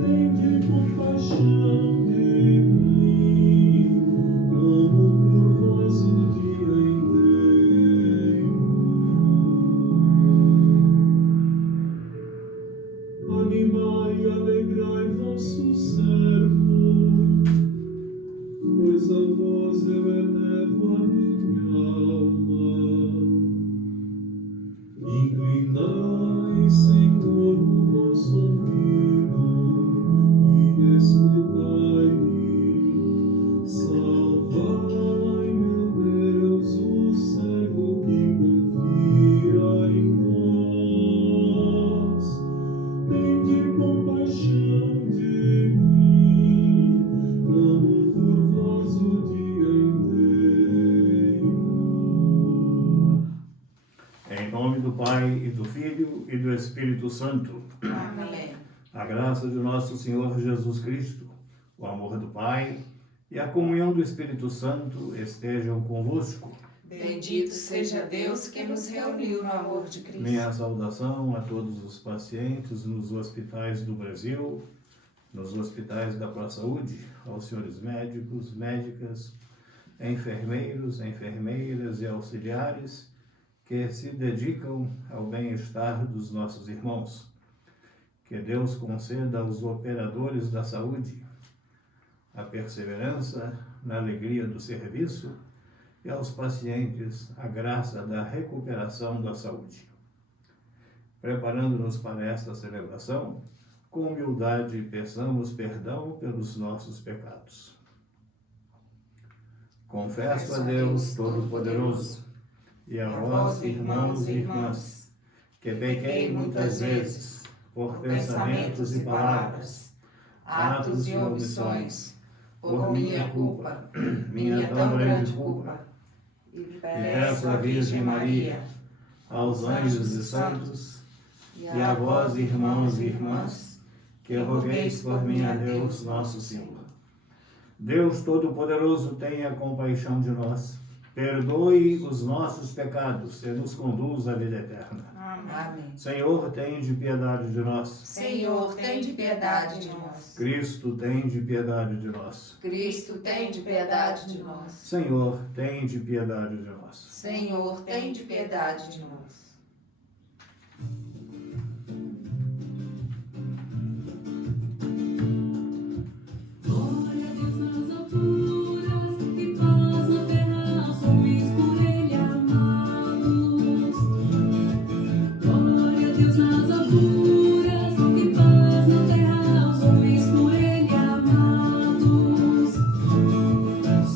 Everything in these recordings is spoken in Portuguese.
Tende compaixão de mim, clamo por vós o dia inteiro. Animai e alegrai vosso servo, pois a vós eu elevo a minha alma. Inclinai, Senhor, o vosso ouvido e escutai-me. Salvai, meu Deus, o servo que confia em vós. Tende compaixão de mim, clamo por vós o dia inteiro. Em nome do Pai, e do Filho, e do Espírito Santo. Amém. A graça de nosso Senhor Jesus Cristo, o amor do Pai e a comunhão do Espírito Santo estejam convosco. Bendito seja Deus que nos reuniu no amor de Cristo. Minha saudação a todos os pacientes nos hospitais do Brasil, nos hospitais da ProSaúde, aos senhores médicos, médicas, enfermeiros, enfermeiras e auxiliares que se dedicam ao bem-estar dos nossos irmãos. Que Deus conceda aos operadores da saúde a perseverança na alegria do serviço e aos pacientes a graça da recuperação da saúde. Preparando-nos para esta celebração, com humildade peçamos perdão pelos nossos pecados. Confesso a Deus Todo-Poderoso e a vós, irmãos e irmãs, que pequei muitas vezes, por pensamentos e palavras, atos e omissões, por minha culpa, minha tão grande culpa. E peço à Virgem Maria, aos anjos e santos, e a vós, irmãos e irmãs, que rogueis por mim a Deus nosso Senhor. Deus Todo-Poderoso, tenha compaixão de nós, perdoe os nossos pecados e nos conduza à vida eterna. Amém. Senhor, tende piedade de nós. Senhor, tende piedade de nós. Cristo, tende piedade de nós. Cristo, tende piedade de nós. Senhor, tende piedade de nós. Senhor, tende piedade de nós. Glória a Deus nas alturas e paz na terra aos homens por Ele amados. Glória a Deus nas alturas e paz na terra aos homens por Ele amados.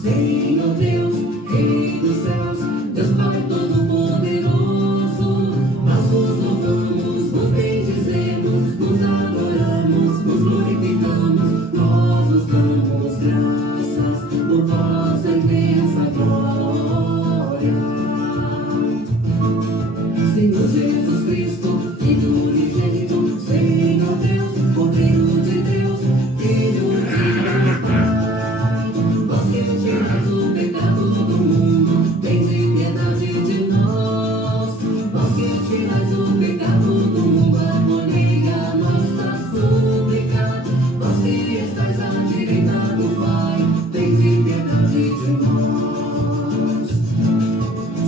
Senhor Deus, Rei dos céus, Deus Pai Todo-Poderoso, nós vos louvamos, vos bendizemos, vos adoramos, vos glorificamos, nós vos damos graças por vossa imensa glória. Senhor Jesus Cristo, Filho unigênito, Senhor Deus, Cordeiro de Deus, Filho de Deus Pai, vós que tirais o pecado do mundo, tende piedade de nós. Vós que tirais o pecado do mundo, acolhei a nossa súplica. Vós que estáis à direita do Pai, tende piedade de nós.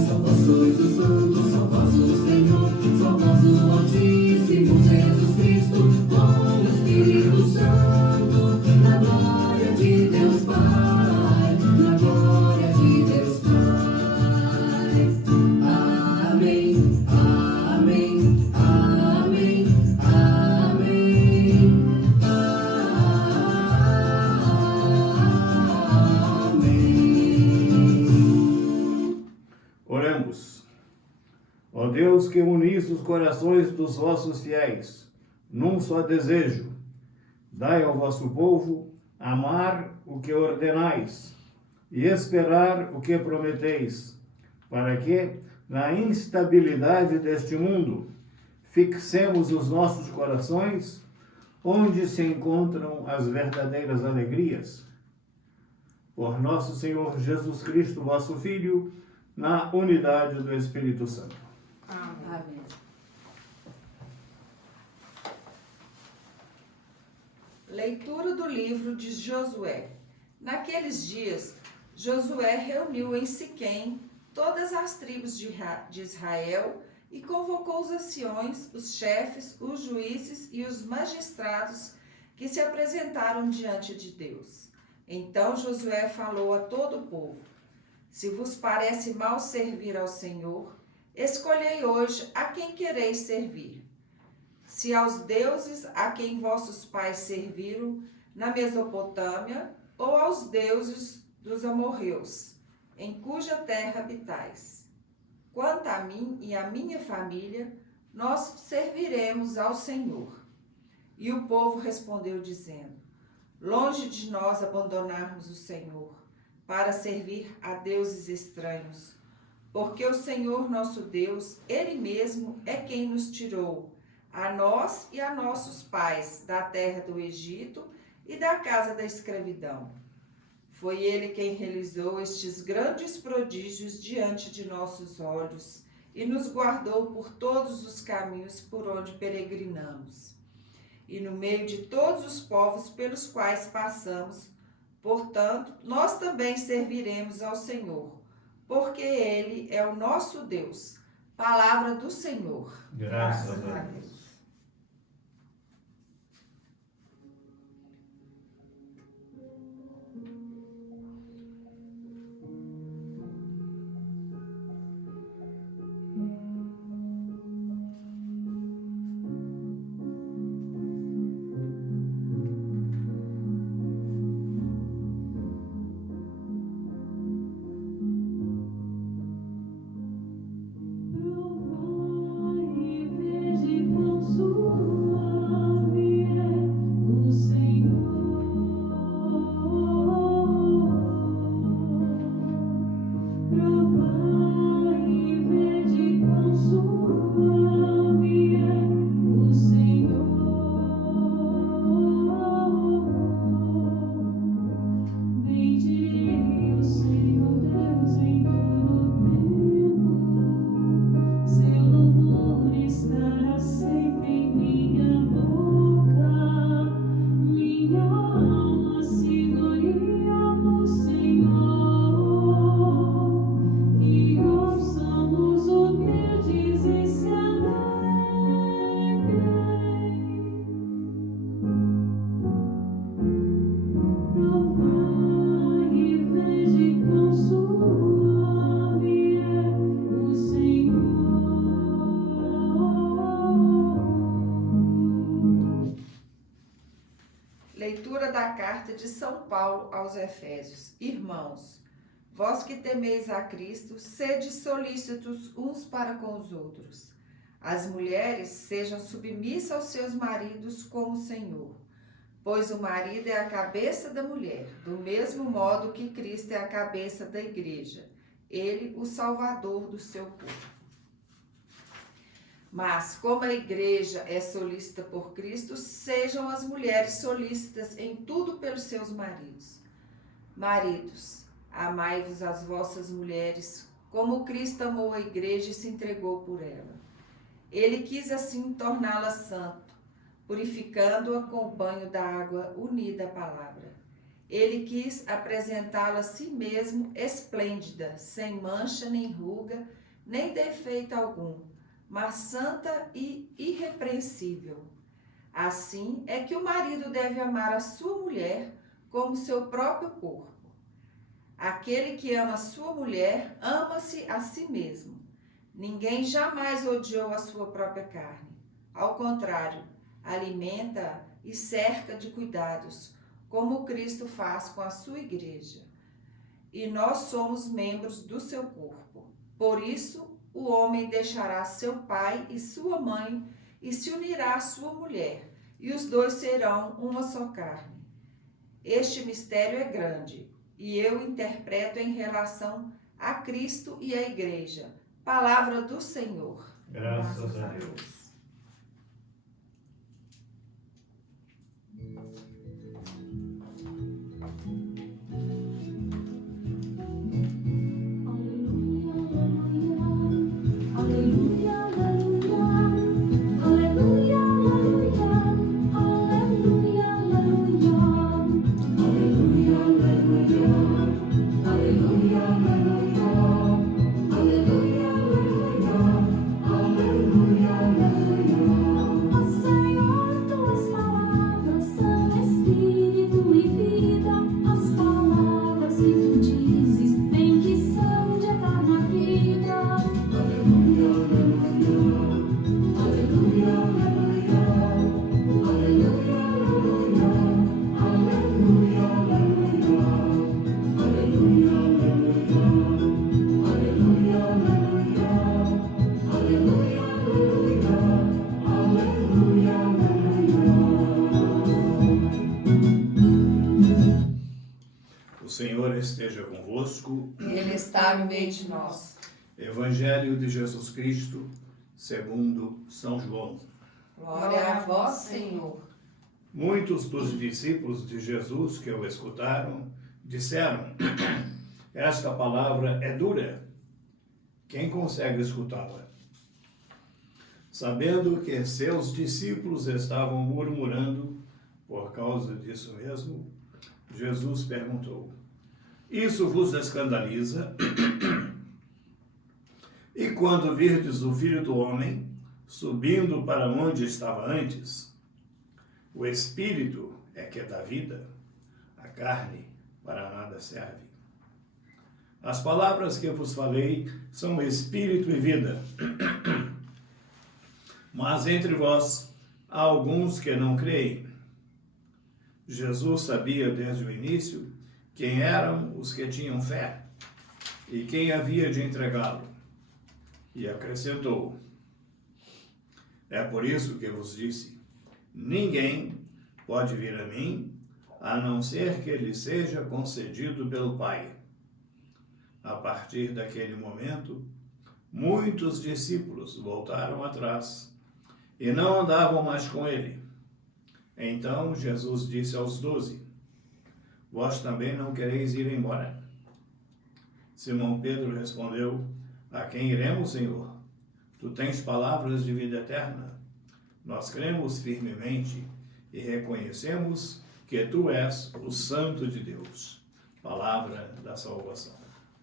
Só vós sois o Santo, só vós o Senhor, só vós o Altíssimo Jesus Cristo, com o Espírito Santo, na glória de Deus Pai, na glória de Deus Pai. Amém, amém, amém, amém, amém. Oremos. Ó Deus, que unis os corações dos vossos fiéis num só desejo, dai ao vosso povo amar o que ordenais e esperar o que prometeis, para que, na instabilidade deste mundo, fixemos os nossos corações onde se encontram as verdadeiras alegrias. Por nosso Senhor Jesus Cristo, vosso Filho, na unidade do Espírito Santo. Amém. Leitura do livro de Josué. Naqueles dias, Josué reuniu em Siquém todas as tribos de Israel e convocou os anciões, os chefes, os juízes e os magistrados que se apresentaram diante de Deus. Então Josué falou a todo o povo: se vos parece mal servir ao Senhor, escolhei hoje a quem quereis servir. Se aos deuses a quem vossos pais serviram na Mesopotâmia, ou aos deuses dos amorreus, em cuja terra habitais. Quanto a mim e a minha família, nós serviremos ao Senhor. E o povo respondeu dizendo: longe de nós abandonarmos o Senhor, para servir a deuses estranhos, porque o Senhor nosso Deus, Ele mesmo é quem nos tirou, a nós e a nossos pais, da terra do Egito e da casa da escravidão. Foi Ele quem realizou estes grandes prodígios diante de nossos olhos e nos guardou por todos os caminhos por onde peregrinamos, e no meio de todos os povos pelos quais passamos. Portanto, nós também serviremos ao Senhor, porque Ele é o nosso Deus. Palavra do Senhor. Graças a Deus. Leitura da carta de São Paulo aos Efésios. Irmãos, vós que temeis a Cristo, sede solícitos uns para com os outros. As mulheres sejam submissas aos seus maridos como o Senhor, pois o marido é a cabeça da mulher, do mesmo modo que Cristo é a cabeça da igreja, ele o salvador do seu corpo. Mas, como a igreja é solícita por Cristo, sejam as mulheres solícitas em tudo pelos seus maridos. Maridos, amai-vos as vossas mulheres, como Cristo amou a igreja e se entregou por ela. Ele quis assim torná-la santa, purificando-a com o banho da água unida à palavra. Ele quis apresentá-la a si mesmo esplêndida, sem mancha nem ruga, nem defeito algum, mas santa e irrepreensível. Assim é que o marido deve amar a sua mulher como seu próprio corpo. Aquele que ama a sua mulher, ama-se a si mesmo. Ninguém jamais odiou a sua própria carne. Ao contrário, alimenta-a e cerca de cuidados, como Cristo faz com a sua igreja. E nós somos membros do seu corpo. Por isso, o homem deixará seu pai e sua mãe e se unirá à sua mulher, e os dois serão uma só carne. Este mistério é grande, e eu interpreto em relação a Cristo e à igreja. Palavra do Senhor. Graças a Deus. Aleluia, aleluia, aleluia, aleluia, aleluia. Senhor esteja convosco. Ele está no meio de nós. Evangelho de Jesus Cristo, segundo São João. Glória a vós, Senhor. Muitos dos discípulos de Jesus que o escutaram disseram: esta palavra é dura. Quem consegue escutá-la? Sabendo que seus discípulos estavam murmurando por causa disso mesmo, Jesus perguntou: isso vos escandaliza? E quando virdes o Filho do Homem subindo para onde estava antes, o Espírito é que dá vida, a carne para nada serve. As palavras que vos falei são Espírito e vida. Mas entre vós há alguns que não creem. Jesus sabia desde o início quem eram os que tinham fé e quem havia de entregá-lo. E acrescentou: é por isso que vos disse, ninguém pode vir a mim, a não ser que lhe seja concedido pelo Pai. A partir daquele momento, muitos discípulos voltaram atrás e não andavam mais com ele. Então Jesus disse aos 12: vós também não quereis ir embora? Simão Pedro respondeu: a quem iremos, Senhor? Tu tens palavras de vida eterna. Nós cremos firmemente e reconhecemos que tu és o Santo de Deus. Palavra da salvação.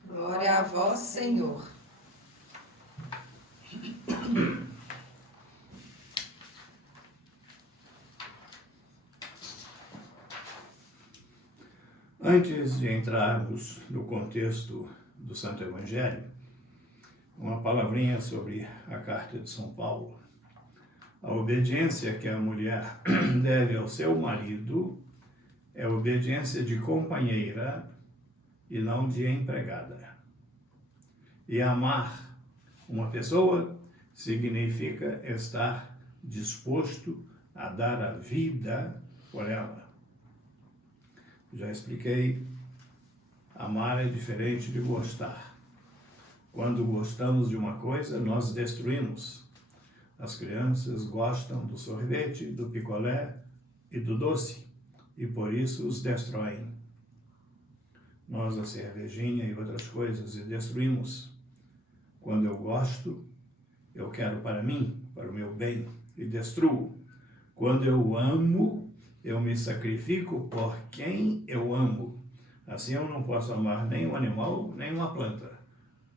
Glória a vós, Senhor. Antes de entrarmos no contexto do Santo Evangelho, uma palavrinha sobre a carta de São Paulo. A obediência que a mulher deve ao seu marido é obediência de companheira e não de empregada. E amar uma pessoa significa estar disposto a dar a vida por ela. Já expliquei, amar é diferente de gostar. Quando gostamos de uma coisa, nós destruímos. As crianças gostam do sorvete, do picolé e do doce, e por isso os destroem. Nós a cervejinha e outras coisas e destruímos. Quando eu gosto, eu quero para mim, para o meu bem, e destruo. Quando eu amo, eu me sacrifico por quem eu amo. Assim eu não posso amar nem um animal, nem uma planta.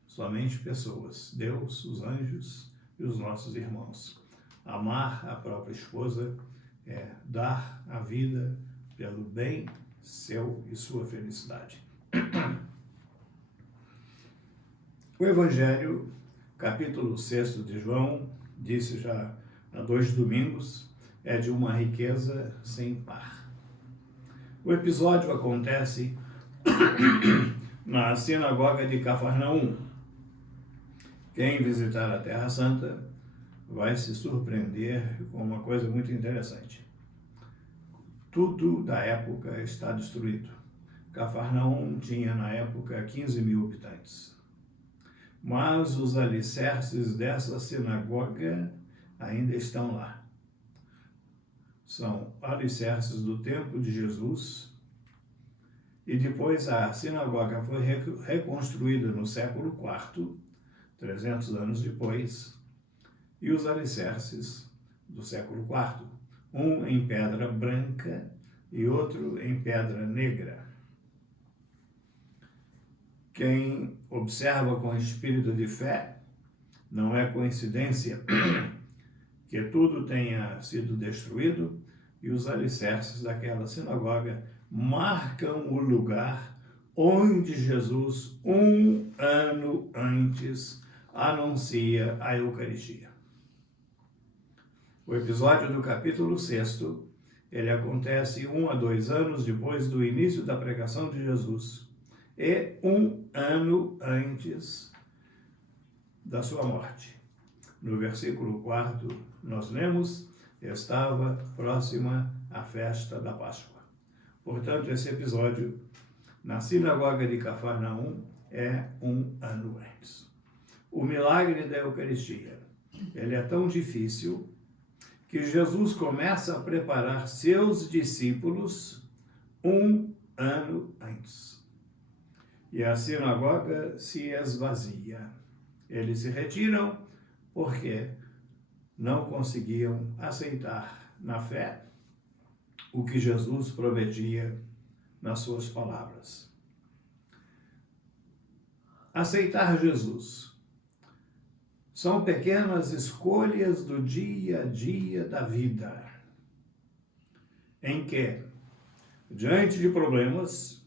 Somente pessoas, Deus, os anjos e os nossos irmãos. Amar a própria esposa é dar a vida pelo bem seu e sua felicidade. O Evangelho, capítulo 6 de João, disse já há 2 domingos, é de uma riqueza sem par. O episódio acontece na sinagoga de Cafarnaum. Quem visitar a Terra Santa vai se surpreender com uma coisa muito interessante. Tudo da época está destruído. Cafarnaum tinha na época 15.000 habitantes. Mas os alicerces dessa sinagoga ainda estão lá. São alicerces do templo de Jesus. E depois a sinagoga foi reconstruída no século IV, 300 anos depois, e os alicerces do século IV, um em pedra branca e outro em pedra negra. Quem observa com espírito de fé, não é coincidência que tudo tenha sido destruído e os alicerces daquela sinagoga marcam o lugar onde Jesus, 1 ano antes, anuncia a Eucaristia. O episódio do capítulo 6, ele acontece 1 a 2 anos depois do início da pregação de Jesus e 1 ano antes da sua morte. No versículo 4, nós lemos: estava próxima a festa da Páscoa. Portanto, esse episódio na sinagoga de Cafarnaum é 1 ano antes. O milagre da Eucaristia, ele é tão difícil que Jesus começa a preparar seus discípulos 1 ano antes. E a sinagoga se esvazia. Eles se retiram porque não conseguiam aceitar na fé o que Jesus prometia nas suas palavras. Aceitar Jesus são pequenas escolhas do dia a dia da vida, em que, diante de problemas,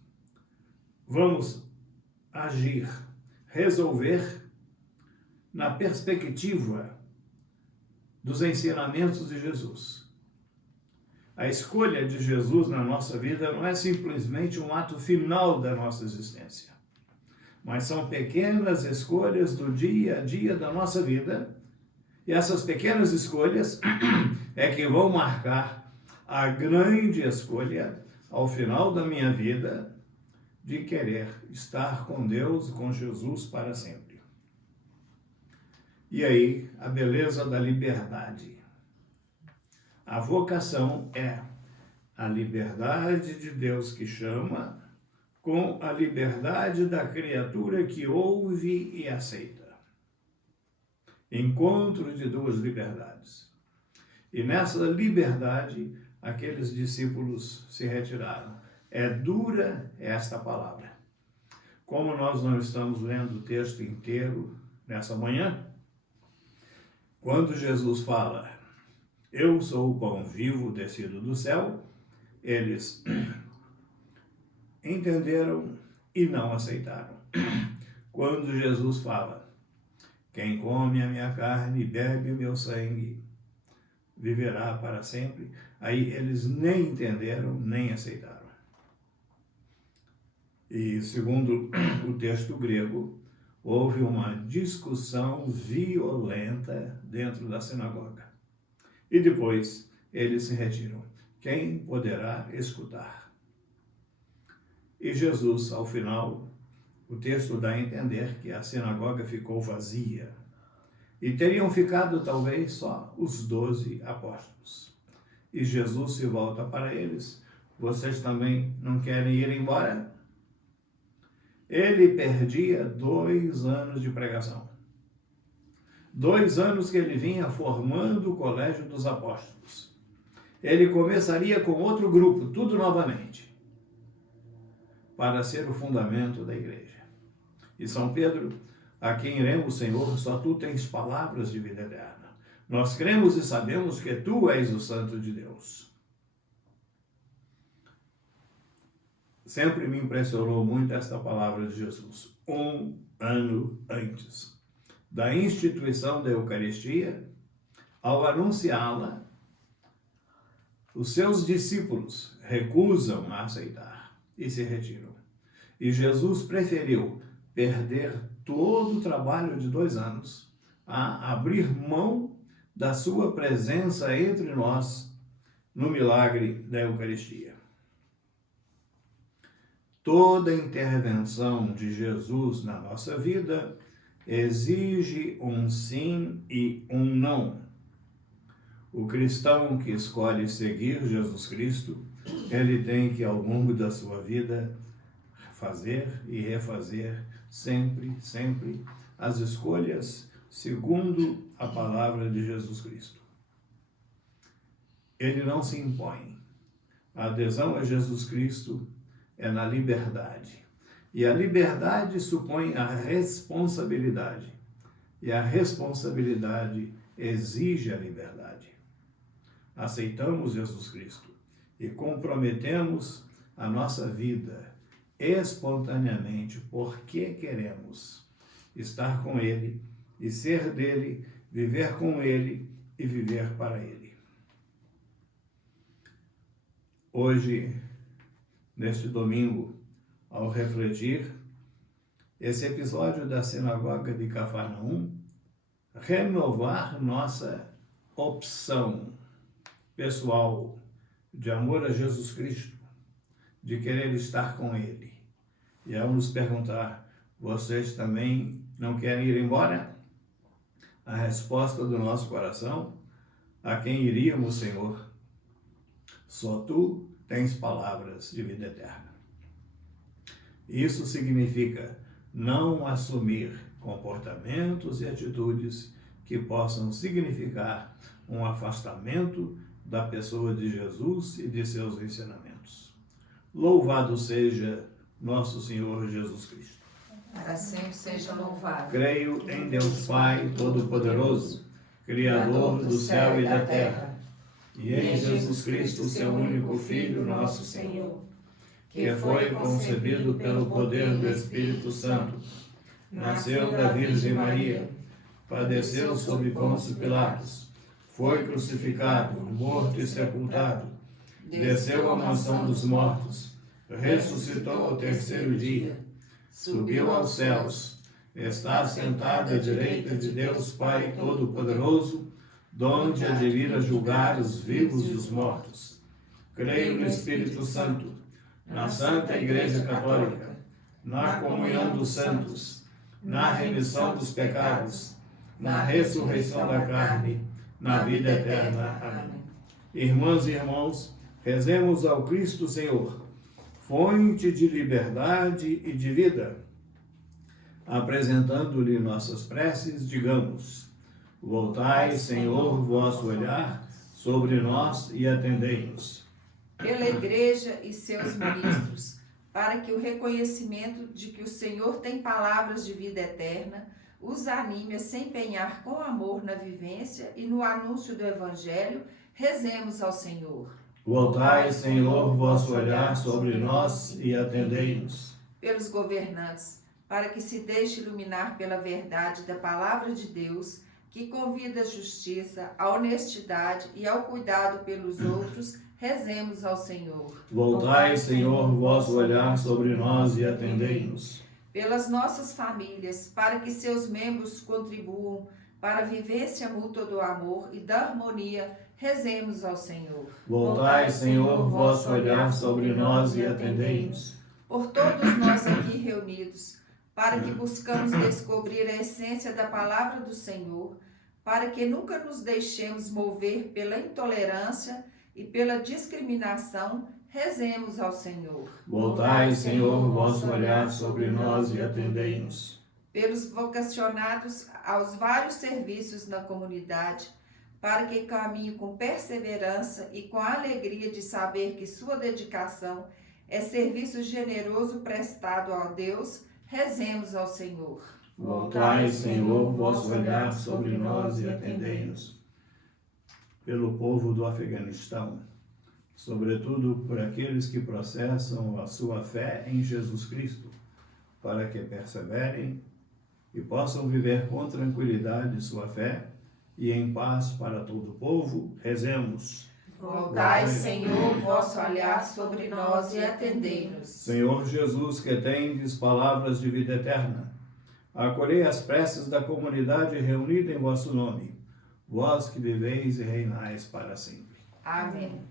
vamos agir, resolver na perspectiva dos ensinamentos de Jesus. A escolha de Jesus na nossa vida não é simplesmente um ato final da nossa existência, mas são pequenas escolhas do dia a dia da nossa vida, e essas pequenas escolhas é que vão marcar a grande escolha ao final da minha vida de querer estar com Deus, com Jesus para sempre. E aí, a beleza da liberdade. A vocação é a liberdade de Deus que chama com a liberdade da criatura que ouve e aceita. Encontro de duas liberdades. E nessa liberdade, aqueles discípulos se retiraram. É dura esta palavra. Como nós não estamos lendo o texto inteiro nessa manhã, quando Jesus fala, eu sou o pão vivo descido do céu, eles entenderam e não aceitaram. Quando Jesus fala, quem come a minha carne e bebe o meu sangue, viverá para sempre, aí eles nem entenderam, nem aceitaram. E segundo o texto grego, houve uma discussão violenta dentro da sinagoga. E depois eles se retiram. Quem poderá escutar? E Jesus, ao final, o texto dá a entender que a sinagoga ficou vazia. E teriam ficado talvez só os 12 apóstolos. E Jesus se volta para eles. Vocês também não querem ir embora? Ele perdia 2 anos de pregação. 2 anos que ele vinha formando o colégio dos apóstolos. Ele começaria com outro grupo, tudo novamente, para ser o fundamento da igreja. E São Pedro, a quem iremos, Senhor, só tu tens palavras de vida eterna. Nós cremos e sabemos que tu és o Santo de Deus. Sempre me impressionou muito esta palavra de Jesus. 1 ano antes da instituição da Eucaristia, ao anunciá-la, os seus discípulos recusam a aceitar e se retiram. E Jesus preferiu perder todo o trabalho de 2 anos a abrir mão da sua presença entre nós no milagre da Eucaristia. Toda intervenção de Jesus na nossa vida exige um sim e um não. O cristão que escolhe seguir Jesus Cristo, ele tem que, ao longo da sua vida, fazer e refazer sempre, sempre as escolhas segundo a palavra de Jesus Cristo. Ele não se impõe. A adesão a Jesus Cristo é na liberdade. E a liberdade supõe a responsabilidade. E a responsabilidade exige a liberdade. Aceitamos Jesus Cristo e comprometemos a nossa vida espontaneamente porque queremos estar com Ele e ser dele, viver com Ele e viver para Ele. Hoje, neste domingo, ao refletir esse episódio da sinagoga de Cafarnaum, renovar nossa opção pessoal de amor a Jesus Cristo, de querer estar com Ele, E ao nos perguntar, vocês também não querem ir embora? A resposta do nosso coração, a quem iríamos, Senhor? Só Tu tens palavras de vida eterna. Isso significa não assumir comportamentos e atitudes que possam significar um afastamento da pessoa de Jesus e de seus ensinamentos. Louvado seja nosso Senhor Jesus Cristo. Para sempre seja louvado. Creio em Deus Pai Todo-Poderoso, Criador do céu e da terra, e em Jesus Cristo, seu único Filho, nosso Senhor, que foi concebido pelo poder do Espírito Santo, nasceu da Virgem Maria, padeceu sob Pôncio Pilatos, foi crucificado, morto e sepultado, desceu à mansão dos mortos, ressuscitou ao terceiro dia, subiu aos céus, está sentado à direita de Deus Pai Todo-Poderoso, donde há de vir a julgar os vivos e os mortos. Creio no Espírito Santo, na Santa Igreja Católica, na comunhão dos santos, na remissão dos pecados, na ressurreição da carne, na vida eterna. Amém. Irmãs e irmãos, rezemos ao Cristo Senhor, fonte de liberdade e de vida. Apresentando-lhe nossas preces, digamos: voltai, Senhor, vosso olhar sobre nós e atendei-nos. Pela Igreja e seus ministros, para que o reconhecimento de que o Senhor tem palavras de vida eterna os anime a se empenhar com amor na vivência e no anúncio do Evangelho, rezemos ao Senhor. Voltai, Senhor, vosso olhar sobre nós e atendei-nos. Pelos governantes, para que se deixe iluminar pela verdade da palavra de Deus, que convida à justiça, à honestidade e ao cuidado pelos outros, rezemos ao Senhor. Voltai, Senhor, vosso olhar sobre nós e atendei-nos. Pelas nossas famílias, para que seus membros contribuam para a vivência mútua do amor e da harmonia, rezemos ao Senhor. Voltai, Senhor, vosso olhar sobre nós e atendei-nos. Por todos nós aqui reunidos, para que buscamos descobrir a essência da palavra do Senhor, para que nunca nos deixemos mover pela intolerância e pela discriminação, rezemos ao Senhor. Voltai, Senhor, vosso olhar sobre nós e atendei-nos. Pelos vocacionados aos vários serviços na comunidade, para que caminhem com perseverança e com a alegria de saber que sua dedicação é serviço generoso prestado a Deus, rezemos ao Senhor. Voltai, Senhor, vosso olhar sobre nós e atendei-nos. Pelo povo do Afeganistão, sobretudo por aqueles que processam a sua fé em Jesus Cristo, para que perseverem e possam viver com tranquilidade sua fé e em paz para todo o povo, rezemos. Voltai, Senhor, vosso olhar sobre nós e atendei-nos. Senhor Jesus, que tendes palavras de vida eterna, acolhei as preces da comunidade reunida em vosso nome, vós que viveis e reinais para sempre. Amém.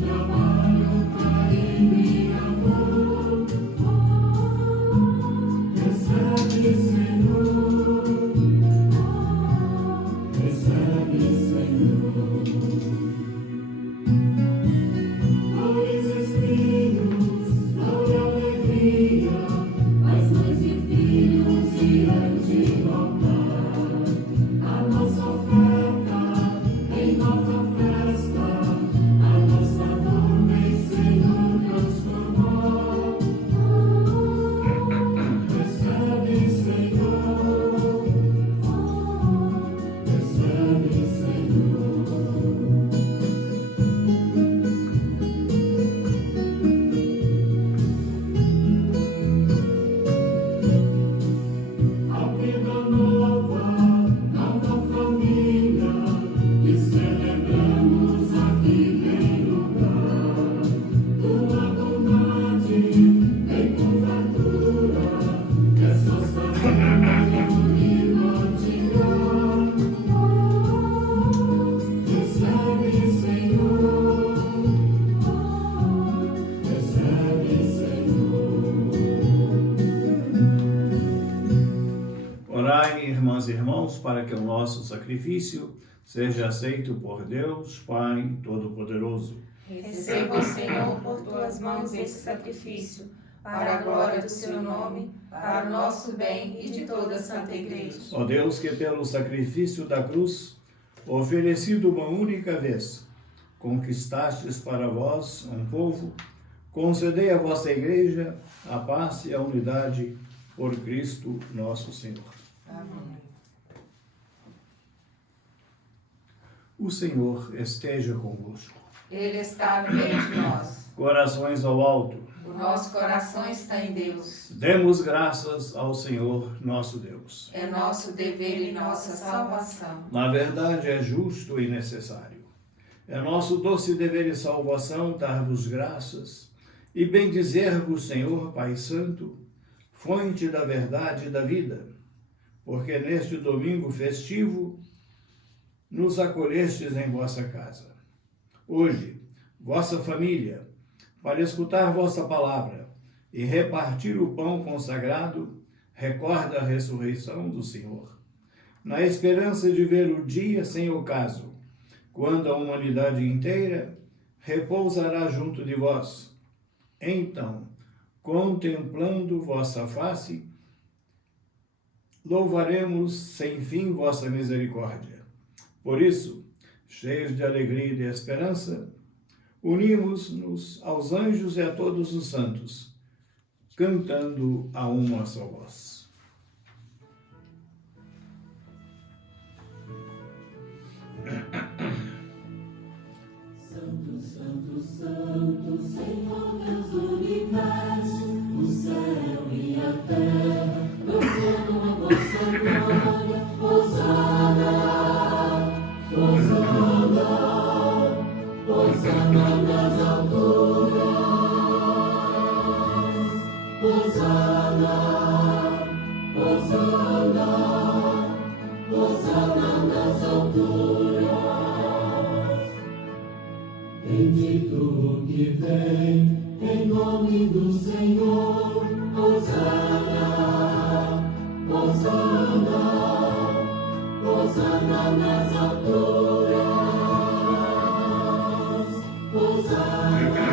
Trabalho, carinho e irmãs e irmãos, para que o nosso sacrifício seja aceito por Deus, Pai Todo-Poderoso. Receba, Senhor, por tuas mãos esse sacrifício, para a glória do seu nome, para o nosso bem e de toda a Santa Igreja. Ó Deus, que pelo sacrifício da cruz, oferecido uma única vez, conquistastes para vós um povo, concedei à vossa Igreja a paz e a unidade por Cristo nosso Senhor. Amém. O Senhor esteja convosco. Ele está no meio de nós. Corações ao alto. O nosso coração está em Deus. Demos graças ao Senhor nosso Deus. É nosso dever e nossa salvação. Na verdade, é justo e necessário. É nosso doce dever e salvação dar-vos graças e bendizer-vos, Senhor, Pai Santo, fonte da verdade e da vida, porque neste domingo festivo nos acolhestes em vossa casa. Hoje, vossa família, para escutar vossa palavra e repartir o pão consagrado, recorda a ressurreição do Senhor, na esperança de ver o dia sem ocaso, quando a humanidade inteira repousará junto de vós. Então, contemplando vossa face, louvaremos sem fim vossa misericórdia. Por isso, cheios de alegria e de esperança, unimos-nos aos anjos e a todos os santos, cantando a uma só voz. Santo, Santo, Santo, Senhor Deus do universo, o céu e a terra proclamam a vossa glória. Hosana, Hosana, Hosana nas alturas. Hosana, Hosana, Hosana nas alturas. Bendito o que vem, em nome do Senhor. Hosana, Hosana, Hosana nas alturas. Hosana,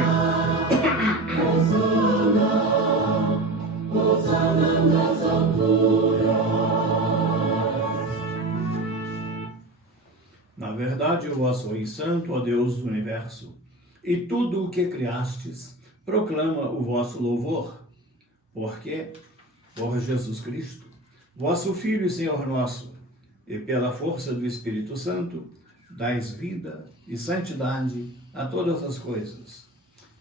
Hosana, Hosana nas alturas. Na verdade, vós sois santo, ó Deus do universo, e tudo o que criastes proclama o vosso louvor, porque, por Jesus Cristo, vosso Filho e Senhor nosso, e pela força do Espírito Santo, dais vida e santidade a todas as coisas,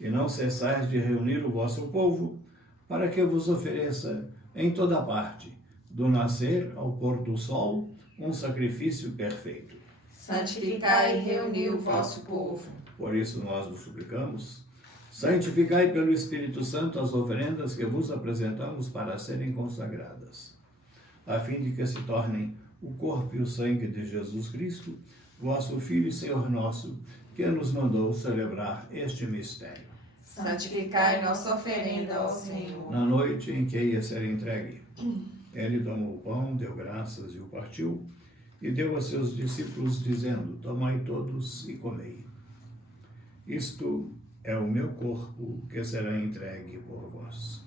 e não cessais de reunir o vosso povo, para que vos ofereça em toda parte, do nascer ao pôr do sol, um sacrifício perfeito. Santificai e reuni o vosso povo. Por isso nós vos suplicamos, santificai pelo Espírito Santo as oferendas que vos apresentamos para serem consagradas, a fim de que se tornem o corpo e o sangue de Jesus Cristo, vosso Filho e Senhor nosso, que nos mandou celebrar este mistério. Santificai nossa oferenda ao Senhor. Na noite em que ia ser entregue, ele tomou o pão, deu graças e o partiu, e deu a seus discípulos, dizendo: tomai todos e comei. Isto é o meu corpo que será entregue por vós.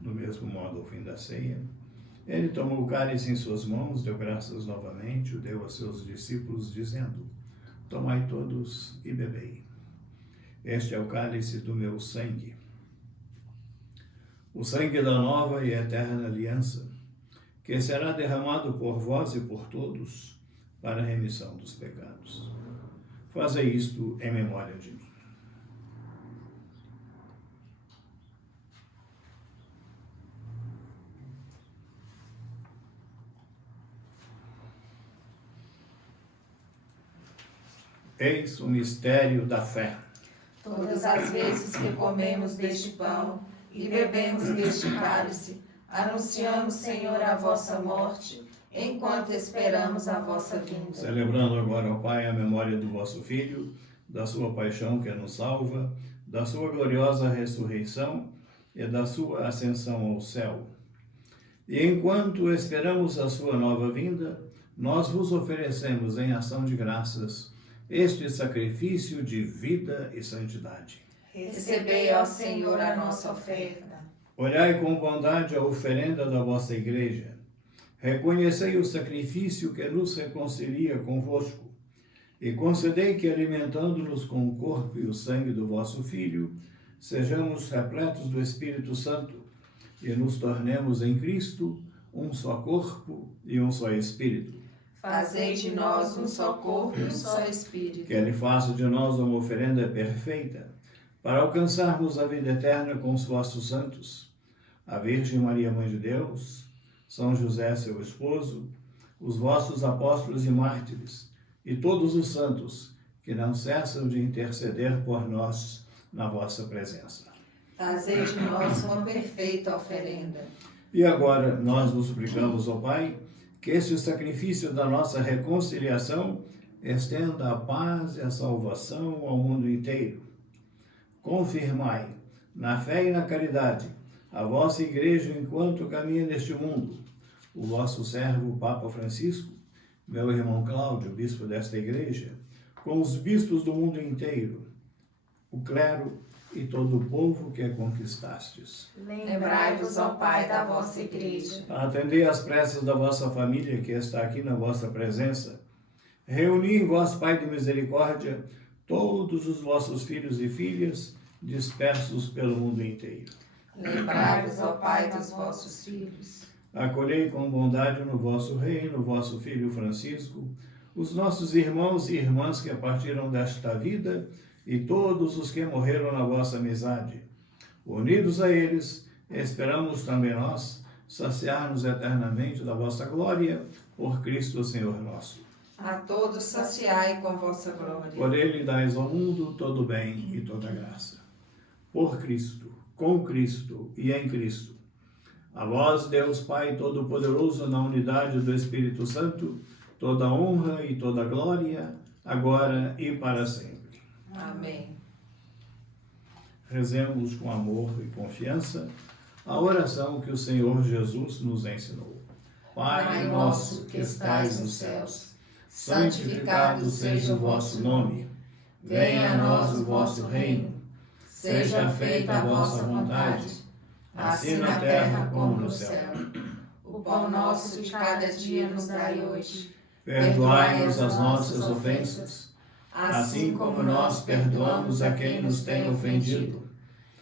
Do mesmo modo, ao fim da ceia, ele tomou o cálice em suas mãos, deu graças novamente, o deu a seus discípulos, dizendo: tomai todos e bebei. Este é o cálice do meu sangue, o sangue da nova e eterna aliança, que será derramado por vós e por todos para a remissão dos pecados. Fazei isto em memória de mim. Eis o mistério da fé. Todas as vezes que comemos deste pão e bebemos deste cálice, anunciamos, Senhor, a vossa morte enquanto esperamos a vossa vinda. Celebrando agora, ó Pai, a memória do vosso Filho, da sua paixão que nos salva, da sua gloriosa ressurreição e da sua ascensão ao céu. E enquanto esperamos a sua nova vinda, nós vos oferecemos em ação de graças este sacrifício de vida e santidade. Recebei, ó Senhor, a nossa oferta. Olhai com bondade a oferenda da vossa Igreja. Reconhecei o sacrifício que nos reconcilia convosco e concedei que, alimentando-nos com o corpo e o sangue do vosso Filho, sejamos repletos do Espírito Santo e nos tornemos em Cristo um só corpo e um só Espírito. Fazei de nós um só corpo e um só Espírito. Que Ele faça de nós uma oferenda perfeita, para alcançarmos a vida eterna com os vossos santos, a Virgem Maria, Mãe de Deus, São José, seu esposo, os vossos apóstolos e mártires, e todos os santos que não cessam de interceder por nós na vossa presença. Fazei de nós uma perfeita oferenda. E agora nós vos suplicamos, ó Pai, que este sacrifício da nossa reconciliação estenda a paz e a salvação ao mundo inteiro. Confirmai, na fé e na caridade, a vossa Igreja enquanto caminha neste mundo, o vosso servo, o Papa Francisco, meu irmão Cláudio, bispo desta Igreja, com os bispos do mundo inteiro, o clero e todo o povo que conquistastes. Lembrai-vos, ó Pai, da vossa Igreja. Atendei às preces da vossa família que está aqui na vossa presença. Reuni em vós, Pai de misericórdia, todos os vossos filhos e filhas dispersos pelo mundo inteiro. Lembrai-vos, ó Pai, dos vossos filhos. Acolhei com bondade no vosso reino, o vosso Filho Francisco, os nossos irmãos e irmãs que partiram desta vida e todos os que morreram na vossa amizade. Unidos a eles, esperamos também nós saciar-nos eternamente da vossa glória, por Cristo Senhor nosso. A todos saciai com vossa glória. Por Ele dais ao mundo todo bem e toda graça. Por Cristo, com Cristo e em Cristo. A vós, Deus Pai Todo-Poderoso, na unidade do Espírito Santo, toda honra e toda glória, agora e para sempre. Amém. Rezemos com amor e confiança a oração que o Senhor Jesus nos ensinou. Pai nosso que estais nos céus, santificado seja o vosso nome. Venha a nós o vosso reino. Seja feita a vossa vontade, assim na terra como no céu. O pão nosso de cada dia nos dai hoje. Perdoai-nos as nossas ofensas, assim como nós perdoamos a quem nos tem ofendido.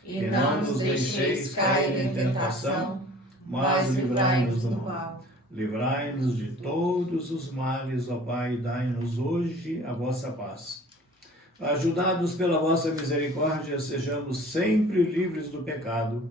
E não nos deixeis cair em tentação, mas livrai-nos do mal. Livrai-nos de todos os males, ó Pai, e dai-nos hoje a vossa paz. Ajudados pela vossa misericórdia, sejamos sempre livres do pecado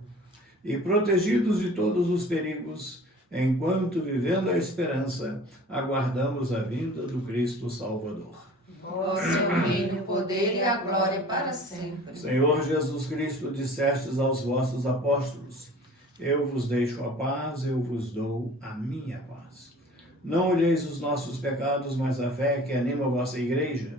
e protegidos de todos os perigos, enquanto, vivendo a esperança, aguardamos a vinda do Cristo Salvador. Vosso é o reino, o poder e a glória para sempre. Senhor Jesus Cristo, dissestes aos vossos apóstolos: eu vos deixo a paz, eu vos dou a minha paz. Não olheis os nossos pecados, mas a fé que anima a vossa Igreja.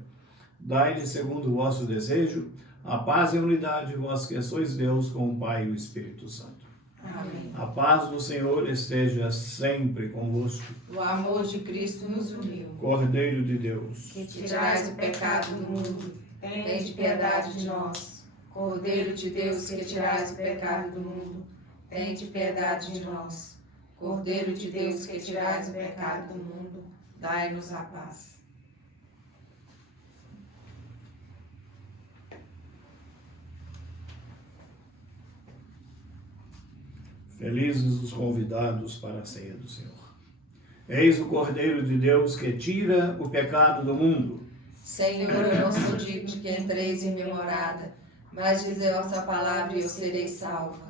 Dai-lhe, segundo o vosso desejo, a paz e a unidade, vós que sois Deus com o Pai e o Espírito Santo. Amém. A paz do Senhor esteja sempre convosco. O amor de Cristo nos uniu. Cordeiro de Deus, Que tirais o pecado do mundo, tende piedade de nós. Cordeiro de Deus, que tirais o pecado do mundo, tende piedade de nós. Cordeiro de Deus, que tirais o pecado do mundo, dai-nos a paz. felizes os convidados para a ceia do Senhor. Eis o Cordeiro de Deus que tira o pecado do mundo. Senhor, eu não sou digno de que entreis em minha morada, mas dizei a vossa palavra e eu serei salva.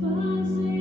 Fazei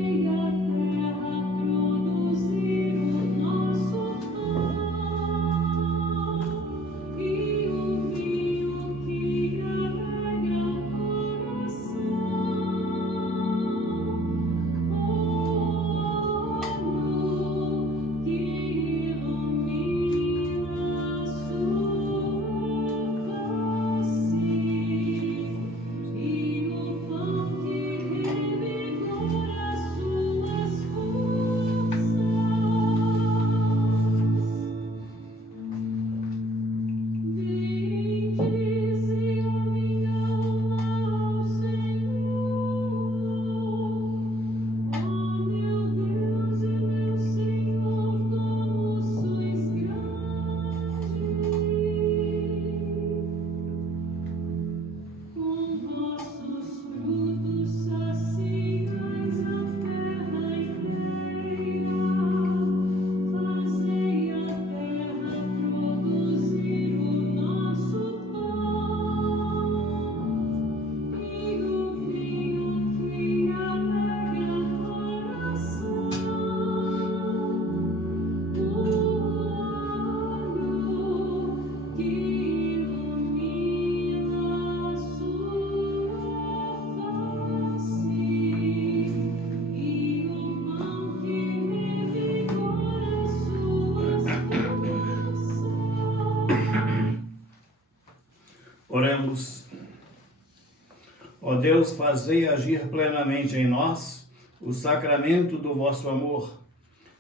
Deus, fazei agir plenamente em nós o sacramento do vosso amor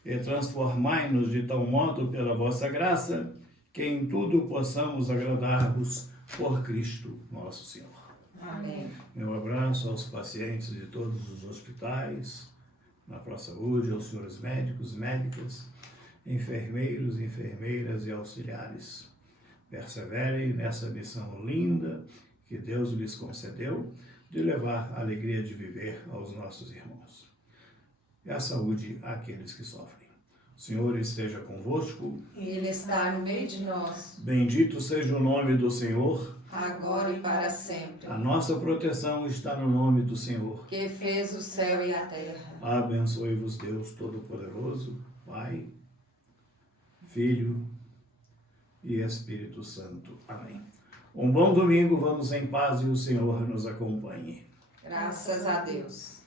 e transformai-nos de tal modo pela vossa graça que em tudo possamos agradar-vos por Cristo nosso Senhor. Amém. Meu abraço aos pacientes de todos os hospitais, na ProSaúde, aos senhores médicos, médicas, enfermeiros, enfermeiras e auxiliares. Perseverem nessa missão linda que Deus lhes concedeu de levar a alegria de viver aos nossos irmãos. E a saúde àqueles que sofrem. O Senhor esteja convosco. Ele está no meio de nós, Bendito seja o nome do Senhor. agora e para sempre. A nossa proteção está no nome do Senhor. Que fez o céu e a terra. Abençoe-vos Deus Todo-Poderoso, Pai, Filho e Espírito Santo. Amém. Um bom domingo, vamos em paz e o Senhor nos acompanhe. Graças a Deus.